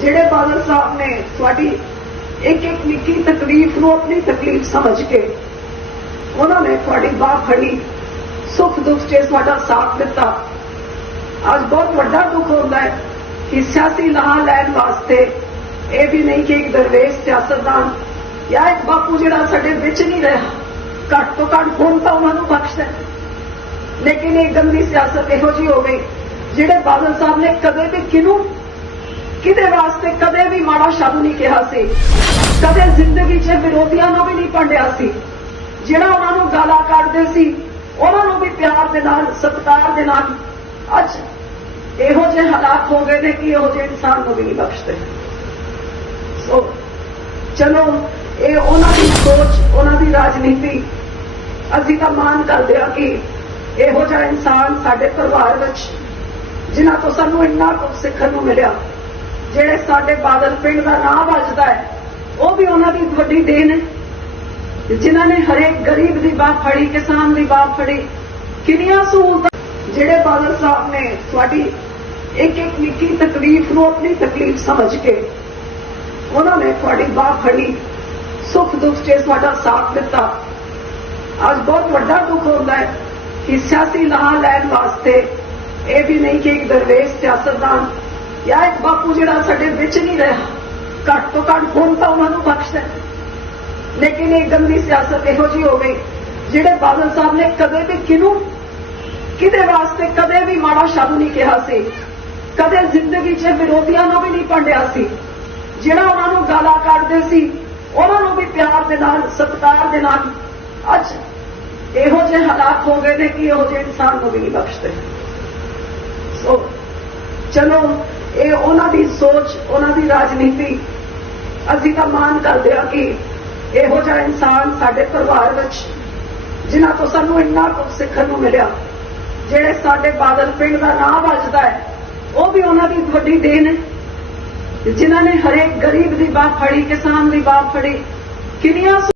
ਜਿਹੜੇ ਬਾਦਲ ਸਾਹਿਬ ਨੇ ਤੁਹਾਡੀ ਇੱਕ ਇੱਕ ਨਿੱਕੀ ਤਕਲੀਫ ਨੂੰ ਆਪਣੀ ਤਕਲੀਫ ਸਮਝ ਕੇ ਉਹਨਾਂ ਨੇ ਤੁਹਾਡੀ ਬਾਹ ਫੜੀ ਸੁੱਖ ਦੁੱਖ 'ਚ ਤੁਹਾਡਾ ਸਾਥ ਦਿੱਤਾ ਅੱਜ ਬਹੁਤ ਵੱਡਾ ਦੁੱਖ ਹੁੰਦਾ ਹੈ ਕਿ ਸਿਆਸੀ ਲਾਹਾ ਲੈਣ ਵਾਸਤੇ ਇਹ ਵੀ ਨਹੀਂ ਕਿ ਇੱਕ ਦਰਵੇਸ਼ ਸਿਆਸਤਦਾਨ ਜਾਂ ਇੱਕ ਬਾਪੂ ਜਿਹੜਾ ਸਾਡੇ ਵਿੱਚ ਨਹੀਂ ਰਿਹਾ ਘੱਟ ਤੋਂ ਘੱਟ ਹੁਣ ਤਾਂ ਉਹਨਾਂ ਨੂੰ ਬਖਸ਼ਦਾ ਹੈ। ਲੇਕਿਨ ਇਹ ਗੰਦੀ ਸਿਆਸਤ ਇਹੋ ਜਿਹੀ ਹੋ ਗਈ ਜਿਹੜੇ ਬਾਦਲ ਸਾਹਿਬ ਨੇ ਕਦੇ ਵੀ ਕਿਨੂੰ ਕਿਤੇ ਵਾਸਤੇ? ਕਦੇ ਵੀ ਮਾੜਾ ਸ਼ਬਦ ਨਹੀਂ ਕਿਹਾ ਸੀ। ਕਦੇ ਜ਼ਿੰਦਗੀ 'ਚ ਵਿਰੋਧੀਆਂ ਨੂੰ ਵੀ ਨਹੀਂ ਭੰਡਿਆ ਸੀ। ਜਿਹੜਾ ਉਹਨਾਂ ਨੂੰ ਗਾਲਾਂ ਕੱਢਦੇ ਸੀ, ਉਹਨਾਂ ਨੂੰ ਵੀ ਪਿਆਰ ਦੇ ਨਾਲ, ਸਤਿਕਾਰ ਦੇ ਨਾਲ। ਅੱਜ ਇਹੋ ਜਿਹੇ ਹਾਲਾਤ ਹੋ ਗਏ ਨੇ ਕਿ ਇਹੋ ਜਿਹੇ ਇਨਸਾਨ ਨੂੰ ਵੀ ਨਹੀਂ ਬਖਸ਼ਦੇ। ਸੋ ਚਲੋ, ਇਹ ਉਹਨਾਂ ਦੀ ਸੋਚ, ਉਹਨਾਂ ਦੀ ਰਾਜਨੀਤੀ, ਅਸੀਂ ਤਾਂ ਮਾਨ ਕਰਦੇ ਹਾਂ ਕਿ ਇਹੋ ਜਿਹਾ ਇਨਸਾਨ ਸਾਡੇ ਪਰਿਵਾਰ ਵਿੱਚ, ਜਿਨ੍ਹਾਂ ਤੋਂ ਸਾਨੂੰ ਇੰਨਾ ਕੁਝ ਸਿੱਖਣ ਨੂੰ ਮਿਲਿਆ। ਜਿਹੜੇ ਸਾਡੇ ਬਾਦਲ ਪਿੰਡ ਦਾ ਨਾਮ ਵੱਜਦਾ ਹੈ ਉਹ ਵੀ ਉਹਨਾਂ ਦੀ ਵੱਡੀ ਦੇਣ ਹੈ ਜਿਨ੍ਹਾਂ ਨੇ ਹਰੇਕ ਗਰੀਬ ਦੀ ਬਾਹ ਫੜੀ ਕਿਸਾਨ ਦੀ ਬਾਹ ਫੜੀ ਕਿੰਨੀਆਂ ਸਹੂਲਤਾਂ ਜਿਹੜੇ ਬਾਦਲ ਸਾਹਿਬ ਨੇ ਤੁਹਾਡੀ ਇੱਕ ਇੱਕ ਨਿੱਕੀ ਤਕਲੀਫ ਨੂੰ ਆਪਣੀ ਤਕਲੀਫ ਸਮਝ ਕੇ ਉਹਨਾਂ ਨੇ ਤੁਹਾਡੀ ਬਾਹ ਫੜੀ ਸੁੱਖ ਦੁੱਖ 'ਚ ਤੁਹਾਡਾ ਸਾਥ ਦਿੱਤਾ ਅੱਜ ਬਹੁਤ ਵੱਡਾ ਦੁੱਖ ਹੁੰਦਾ ਹੈ ਕਿ ਸਿਆਸੀ ਲਾਹਾ ਲੈਣ ਵਾਸਤੇ ਇਹ ਵੀ ਨਹੀਂ ਕਿ ਇੱਕ ਦਰਵੇਸ਼ ਸਿਆਸਤਦਾਨ ਜਾਂ ਇੱਕ ਬਾਪੂ ਜਿਹੜਾ ਸਾਡੇ ਵਿੱਚ ਨਹੀਂ ਰਿਹਾ ਘੱਟ ਤੋਂ ਘੱਟ ਹੁਣ ਤਾਂ ਉਹਨਾਂ ਨੂੰ ਬਖਸ਼ਦਾ ਹੈ। ਲੇਕਿਨ ਇਹ ਗੰਦੀ ਸਿਆਸਤ ਇਹੋ ਜਿਹੀ ਹੋ ਗਈ ਜਿਹੜੇ ਬਾਦਲ ਸਾਹਿਬ ਨੇ ਕਦੇ ਵੀ ਕਿਨੂੰ ਕਿਹਦੇ ਵਾਸਤੇ ਕਦੇ ਵੀ ਮਾੜਾ ਸ਼ਬਦ ਨਹੀਂ ਕਿਹਾ ਸੀ ਕਦੇ ਜ਼ਿੰਦਗੀ 'ਚ ਵਿਰੋਧੀਆਂ ਨੂੰ ਵੀ ਨਹੀਂ ਪੰਡਿਆ ਸੀ ਜਿਹੜਾ ਉਹਨਾਂ ਨੂੰ ਗਾਲਾਂ ਕੱਢਦੇ ਸੀ ਉਹਨਾਂ ਨੂੰ ਵੀ ਪਿਆਰ ਦੇ ਨਾਲ ਸਤਿਕਾਰ ਦੇ ਨਾਲ ਅੱਜ ਇਹੋ ਜਿਹੇ ਹਾਲਾਤ ਹੋ ਗਏ ਨੇ ਕਿ ਇਹੋ ਜਿਹੇ ਇਨਸਾਨ ਨੂੰ ਵੀ ਨਹੀਂ ਬਖਸ਼ਦੇ ਸੋ ਚਲੋ ਇਹ ਉਹਨਾਂ ਦੀ ਸੋਚ, ਉਹਨਾਂ ਦੀ ਰਾਜਨੀਤੀ ਅਸੀਂ ਤਾਂ ਮਾਨ ਕਰਦੇ ਹਾਂ ਕਿ ਇਹੋ ਜਿਹਾ ਇਨਸਾਨ ਸਾਡੇ ਪਰਿਵਾਰ ਵਿੱਚ, ਜਿਨ੍ਹਾਂ ਤੋਂ ਸਾਨੂੰ ਇੰਨਾ ਕੁਝ ਸਿੱਖਣ ਨੂੰ ਮਿਲਿਆ, ਜਿਹੜੇ ਸਾਡੇ ਬਾਦਲ ਪਿੰਡ ਦਾ ਨਾਮ ਵੱਜਦਾ ਹੈ, ਉਹ ਵੀ ਉਹਨਾਂ ਦੀ ਵੱਡੀ ਦੇਣ ਹੈ। ਜਿਨ੍ਹਾਂ ਨੇ ਹਰੇਕ ਗਰੀਬ ਦੀ ਬਾਹ ਫੜੀ, ਕਿਸਾਨ ਦੀ ਬਾਹ ਫੜੀ, ਕਿੰਨੀਆਂ